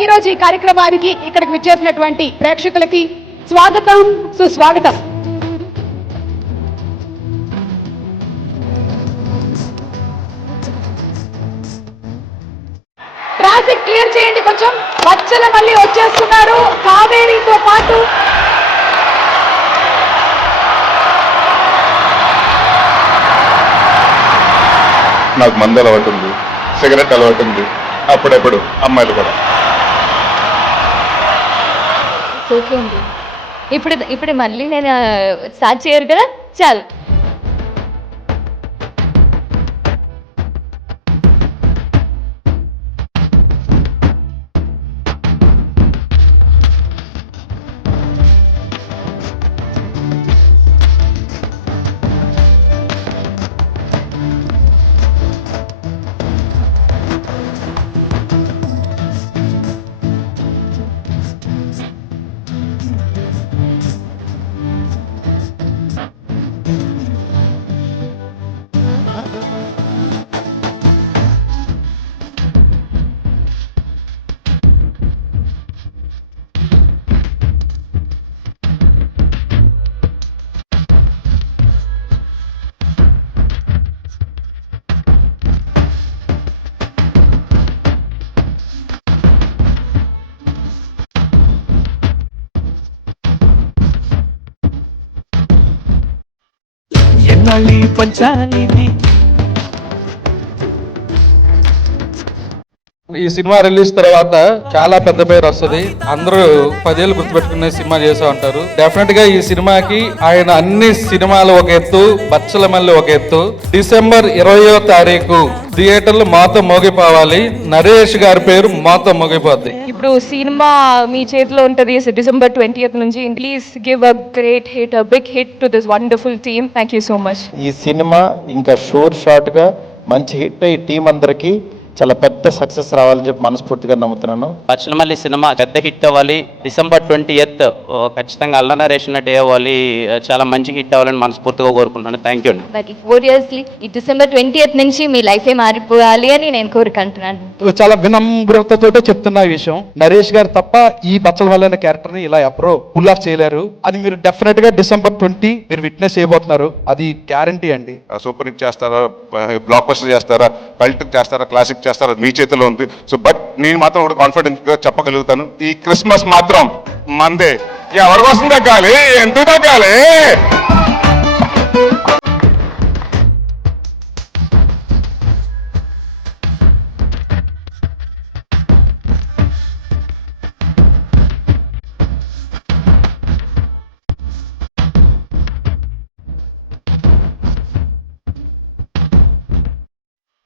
ఈ రోజు ఈ కార్యక్రమానికి ఇక్కడికి విచ్చేసినటువంటి ప్రేక్షకులకి స్వాగతం, సుస్వాగతం. ట్రాఫిక్ క్లియర్ చేయండి కొంచెం. బచ్చల మళ్ళీ వచ్చేస్తున్నారు కావేరితో పాటు. నాకు మందు అలవాటు ఉంది, సిగరెట్ అలవాటు ఉంది, అప్పుడప్పుడు అమ్మాయిలు కూడా. ఓకే అండి. ఇప్పుడు మళ్ళీ నేను స్టార్ట్ చేయరు కదా, చాలు. ఈ సినిమా రిలీజ్ తర్వాత చాలా పెద్ద పేరు వస్తుంది. అందరూ 10 ఏళ్ళు గుర్తుపెట్టుకునే సినిమా చేసా ఉంటారు. డెఫినెట్ గా ఈ సినిమాకి ఆయన అన్ని సినిమాలు ఒక ఎత్తు, బచ్చల మల్లి ఒక ఎత్తు. డిసెంబర్ 20వ తారీఖు థియేటర్లు మాతో మోగిపోవాలి. నరేష్ గారి పేరు మాతో మోగిపోద్ది. ఇప్పుడు సినిమా మీ చేతిలో ఉంటది. డిసెంబర్ 20th నుంచి please give a great hit, a big hit to this wonderful team. Thank you so much. ఈ సినిమా ఇంకా షార్ట్ గా మంచి హిట్ అయ్యి టీం అందరికి చాలా పెద్ద సక్సెస్ రావాలని చెప్పి మనస్ఫూర్తిగా నమ్ముతున్నాను. బచ్చల మల్లి సినిమా పెద్ద హిట్ అవ్వాలి. డిసెంబర్ 20th ఖచ్చితంగా అల్ల నరేష్ డే అవ్వాలి. చాలా మంచి హిట్ అవ్వాలని మనస్ఫూర్తిగా కోరుకుంటున్నాను. థ్యాంక్ యూ అండి. 4 years ఈ డిసెంబర్ 20th నుంచి మీ లైఫే మారిపోవాలి అని నేను కోరుకుంటున్నాను. చాలా వినమ్రతతో చెప్తున్న ఈ విషయం, నరేష్ గారు తప్ప ఈ బచ్చల మల్లి అనే క్యారెక్టర్ ని ఇలా ఎప్పుడో పుల్ ఆఫ్ చేయలేరు. అది మీరు డెఫినెట్ గా డిసెంబర్ 20 మీరు విట్నెస్ చేయబోతున్నారు. అది గ్యారంటీ అండి. సూపర్ హిట్ చేస్తారా, బ్లాక్ బస్టర్ చేస్తారా, కల్ట్ చేస్తారా, క్లాసిక్ చేస్తారా, మీ చేతిలో ఉంది. సో బట్ నేను మాత్రం ఒక కాన్ఫిడెంట్ గా చెప్పగలుగుతాను, ఈ క్రిస్మస్ మాత్రం మందే. ఎవరి కోసం తగ్గాలి, ఎంత తగ్గాలి.